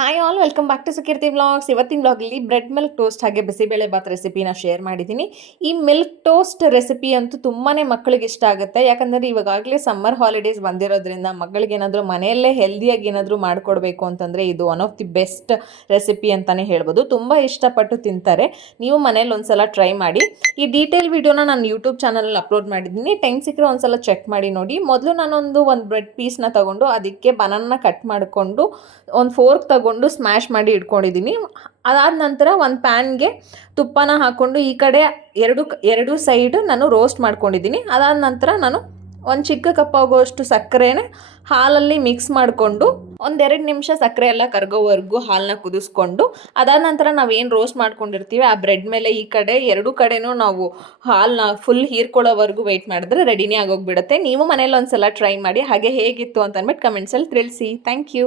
Hi all welcome back to Sukeerthi vlogs ಇವತ್ತಿನ ವ್ಲಾಗಲ್ಲಿ bread milk toast ಹಾಗೆ ಬಿಸಿಬೇಳೆ ಬಾತ್ ರೆಸಿಪಿನ ಶೇರ್ ಮಾಡಿದ್ದೀನಿ. ಈ ಮಿಲ್ಕ್ ಟೋಸ್ಟ್ ರೆಸಿಪಿ ಅಂತೂ ತುಂಬಾ ಮಕ್ಕಳಿಗೆ ಇಷ್ಟ ಆಗುತ್ತೆ. ಯಾಕಂದರೆ ಇವಾಗಲೇ ಸಮ್ಮರ್ ಹಾಲಿಡೇಸ್ ಬಂದಿರೋದ್ರಿಂದ ಮಕ್ಕಳಿಗೆ ಏನಾದರೂ ಮನೆಯಲ್ಲೇ ಹೆಲ್ದಿಯಾಗಿ ಏನಾದರೂ ಮಾಡಿಕೊಡ್ಬೇಕು ಅಂತಂದರೆ ಇದು one of the best recipe ಅಂತಲೇ ಹೇಳ್ಬೋದು. ತುಂಬ ಇಷ್ಟಪಟ್ಟು ತಿಂತಾರೆ. ನೀವು ಮನೇಲಿ ಒಂದ್ಸಲ ಟ್ರೈ ಮಾಡಿ. ಈ ಡೀಟೇಲ್ ವಿಡಿಯೋನ ನಾನು ಯೂಟ್ಯೂಬ್ ಚಾನಲಲ್ಲಿ ಅಪ್ಲೋಡ್ ಮಾಡಿದ್ದೀನಿ. ಟೈಮ್ ಸಿಕ್ಕರೆ ಒಂದ್ಸಲ ಚೆಕ್ ಮಾಡಿ ನೋಡಿ. ಮೊದಲು ನಾನೊಂದು ಒಂದು ಬ್ರೆಡ್ ಪೀಸ್ನ ತಗೊಂಡು, ಅದಕ್ಕೆ ಬನಾನ ಕಟ್ ಮಾಡಿಕೊಂಡು, ಒಂದು ಫೋರ್ಕ್ ಸ್ಮ್ಯಾಶ್ ಮಾಡಿ ಇಟ್ಕೊಂಡಿದ್ದೀನಿ ಅದಾದ ನಂತರ ಒಂದು ಪ್ಯಾನ್ಗೆ ತುಪ್ಪನ ಹಾಕ್ಕೊಂಡು ಈ ಕಡೆ ಎರಡು ಎರಡು ಸೈಡು ನಾನು ರೋಸ್ಟ್ ಮಾಡ್ಕೊಂಡಿದ್ದೀನಿ ಅದಾದ ನಂತರ ನಾನು ಒಂದು ಚಿಕ್ಕ ಕಪ್ ಆಗುವಷ್ಟು ಸಕ್ಕರೆನೇ ಹಾಲಲ್ಲಿ ಮಿಕ್ಸ್ ಮಾಡಿಕೊಂಡು ಒಂದೆರಡು ನಿಮಿಷ ಸಕ್ಕರೆ ಎಲ್ಲ ಕರಗೋವರೆಗೂ ಹಾಲನ್ನ ಕುದಿಸ್ಕೊಂಡು, ಅದಾದ ನಂತರ ನಾವೇನು ರೋಸ್ಟ್ ಮಾಡ್ಕೊಂಡಿರ್ತೀವಿ, ಆ ಬ್ರೆಡ್ ಮೇಲೆ ಈ ಕಡೆ ಎರಡು ಕಡೆನೂ ನಾವು ಹಾಲನ್ನ ಫುಲ್ ಹೀರ್ಕೊಳ್ಳೋವರೆಗೂ ವೆಯ್ಟ್ ಮಾಡಿದ್ರೆ ರೆಡಿನೇ ಆಗೋಗ್ಬಿಡುತ್ತೆ. ನೀವು ಮನೇಲಿ ಒಂದ್ಸಲ ಟ್ರೈ ಮಾಡಿ, ಹಾಗೆ ಹೇಗಿತ್ತು ಅಂತ ಅಂದ್ಬಿಟ್ಟು ಕಮೆಂಟ್ಸಲ್ಲಿ ತಿಳಿಸಿ. Thank you